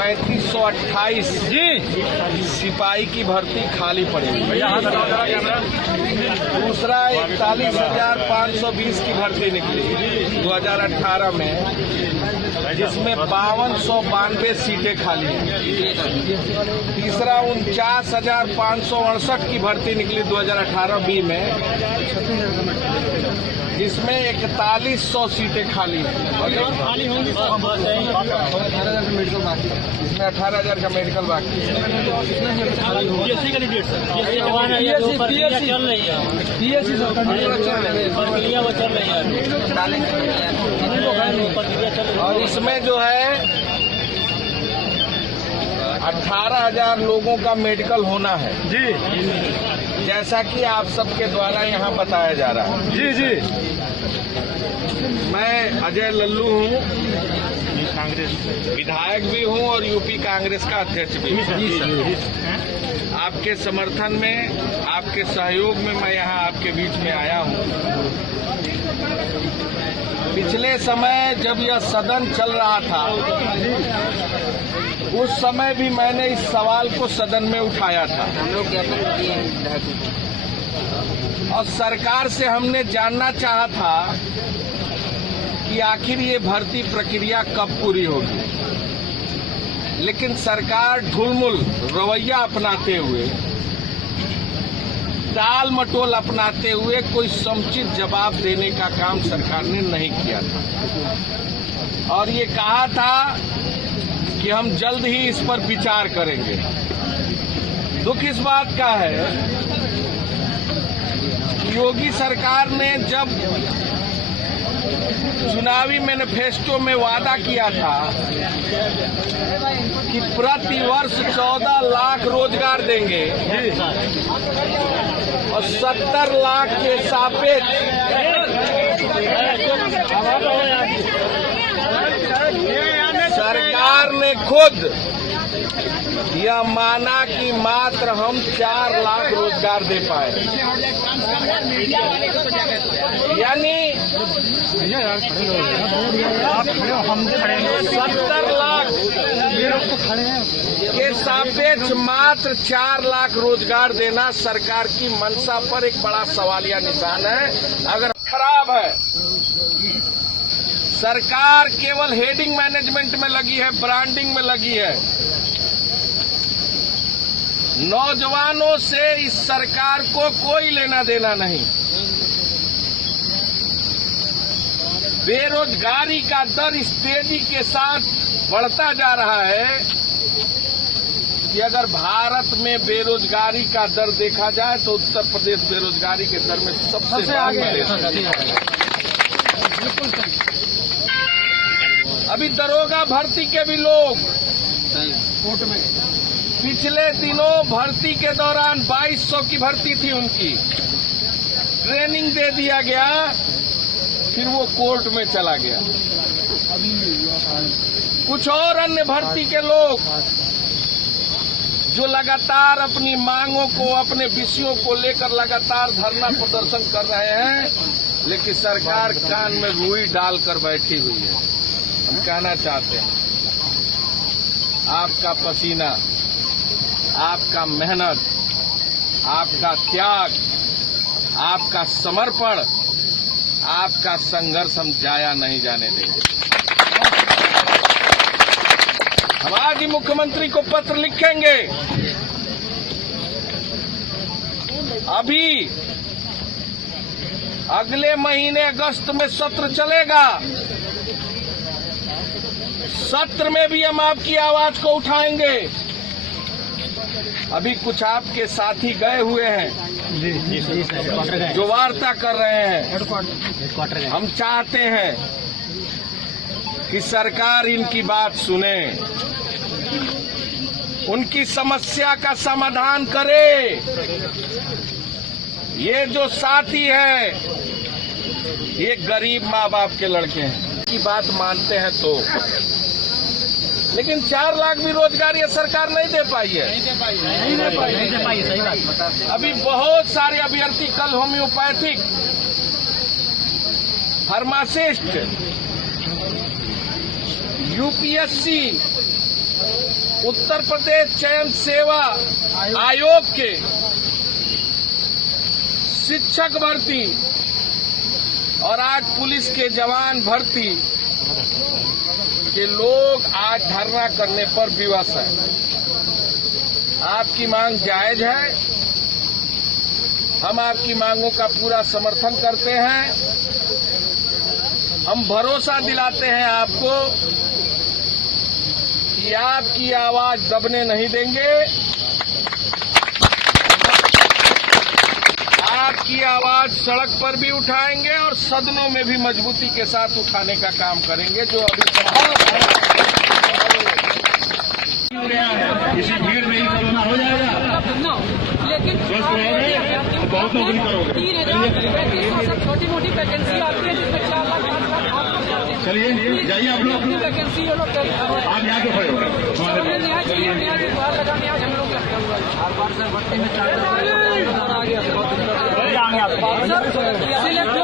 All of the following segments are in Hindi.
3528 सिपाही की भर्ती खाली पड़ी हुई। दूसरा 41,520 की भर्ती निकली 2018 में, जिसमें 5292 सीटें खाली हैं। तीसरा 49,568 की भर्ती निकली 2018-20 में, जिसमें 4100 सीटें खाली हैं। इसमें 18,000 का मेडिकल बाकी है। और इसमें जो है 18,000 लोगों का मेडिकल होना है जी, जैसा कि आप सबके द्वारा यहाँ बताया जा रहा है। जी जी, मैं अजय लल्लू हूँ, कांग्रेस विधायक भी हूँ और यूपी कांग्रेस का अध्यक्ष भी हूँ। आपके समर्थन में, आपके सहयोग में मैं यहाँ आपके बीच में आया हूँ। पिछले समय जब यह सदन चल रहा था, उस समय भी मैंने इस सवाल को सदन में उठाया था और सरकार से हमने जानना चाहा था कि आखिर ये भर्ती प्रक्रिया कब पूरी होगी। लेकिन सरकार ढुलमुल रवैया अपनाते हुए, टाल मटोल अपनाते हुए कोई समुचित जवाब देने का काम सरकार ने नहीं किया था और ये कहा था कि हम जल्द ही इस पर विचार करेंगे। दुख इस बात का है कि योगी सरकार ने जब चुनावी मैनिफेस्टो में वादा किया था कि प्रति वर्ष 14 लाख रोजगार देंगे और 70 लाख के सापेक्ष सरकार ने खुद यह माना कि मात्र हम 4 लाख रोजगार दे पाए, यानी 70 लाख के सापेक्ष मात्र 4 लाख रोजगार देना सरकार की मंशा पर एक बड़ा सवालिया निशान है। अगर खराब है, सरकार केवल हेडिंग मैनेजमेंट में लगी है, ब्रांडिंग में लगी है। नौजवानों से इस सरकार को कोई लेना देना नहीं। बेरोजगारी का दर इस तेजी के साथ बढ़ता जा रहा है कि अगर भारत में बेरोजगारी का दर देखा जाए तो उत्तर प्रदेश बेरोजगारी के दर में सबसे आगे है। अभी दरोगा भर्ती के भी लोग कोर्ट में, पिछले दिनों भर्ती के दौरान 2200 की भर्ती थी, उनकी ट्रेनिंग दे दिया गया, फिर वो कोर्ट में चला गया। कुछ और अन्य भर्ती के लोग जो लगातार अपनी मांगों को, अपने विषयों को लेकर लगातार धरना प्रदर्शन कर रहे हैं, लेकिन सरकार कान में रुई डालकर बैठी हुई है। हम कहना चाहते हैं, आपका पसीना, आपका मेहनत, आपका त्याग, आपका समर्पण, आपका संघर्ष हम जाया नहीं जाने देंगे। हम आज ही मुख्यमंत्री को पत्र लिखेंगे। अभी अगले महीने अगस्त में सत्र चलेगा। सत्र में भी हम आपकी आवाज को उठाएंगे। अभी कुछ आपके साथी गए हुए हैं जो वार्ता कर रहे हैं। हम चाहते हैं कि सरकार इनकी बात सुने, उनकी समस्या का समाधान करे। ये जो साथी है, ये गरीब माँ बाप के लड़के हैं, की बात मानते हैं तो। लेकिन 4 लाख भी रोजगार ये सरकार नहीं दे पाई है। नहीं दे पाई, सही बात। अभी बहुत सारे अभ्यर्थी कल homeopathic, pharmacist, UPSC Uttar Pradesh चयन सेवा आयोग के शिक्षक भर्ती और आज पुलिस के जवान भर्ती के लोग आज धरना करने पर विवश है। आपकी मांग जायज है, हम आपकी मांगों का पूरा समर्थन करते हैं। हम भरोसा दिलाते हैं आपको कि आपकी आवाज दबने नहीं देंगे। आपकी आवाज सड़क पर भी उठाएंगे और सदनों में भी मजबूती के साथ उठाने का काम करेंगे, जो अभी संभव है। किसी भीड़ में ही कोरोना हो जाएगा, लेकिन स्वस्थ रहोगे, बहुत नौकरी करोगे। 3,000 छोटी मोटी वैकेंसी आती है जिसमें 4 लाख 5 लाख आपको जाते हैं। चलिए जाइए आप लोग, वैकेंसी वो लोग आप यहाँ क्यों खड़े हो? न्याय चाहिए, न्याय की गुहार लगाने आज हम लोग लगे हुए हैं। हर बार सर भर्ती में आ गया सिलेक्ट हो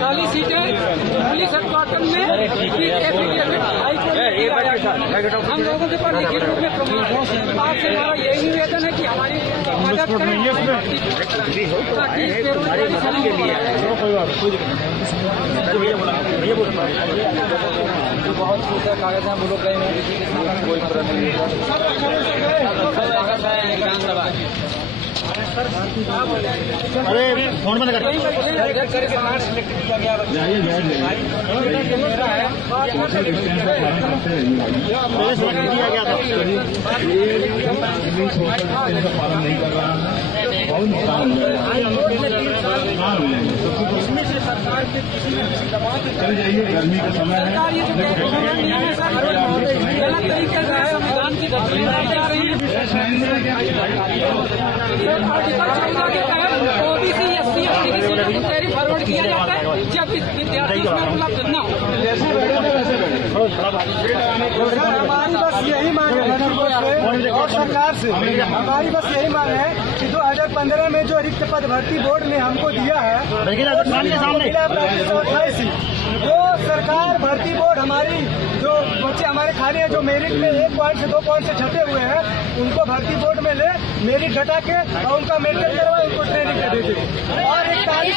खाली सीटें पुलिस हेडक्वार्टर में हम लोगों के पास लिखित रूप में प्रमाण। आपसे हमारा यही निवेदन है कि हमारी मदद करें ताकि बेरोजगारी बहुत कुछ कागज है, हम लोग कोई अरे फोन बंद कर। पालन नहीं कर रहा है, बहुत नुकसान हो चल जाइए, गर्मी का समय ओबीसी एससी एसटी की सीटों को कैरी फॉरवर्ड किया जाता है जब विद्यार्थी उसमें उपलब्ध न हो। हमारी बस यही मांग है और सरकार से, हमारी बस यही मांग है कि 2015 में जो रिक्त पद भर्ती बोर्ड ने हमको दिया है, महिला 28 जो सरकार भर्ती बोर्ड हमारी जो बच्चे हमारे खाली हैं, जो मेरिट में 1 पॉइंट से 2 पॉइंट से छटे हुए हैं, उनको भर्ती बोर्ड में ले मेरिट घटा के और उनका मेडिकल करवाए, उनको ट्रेनिंग कर देते और एक तारीख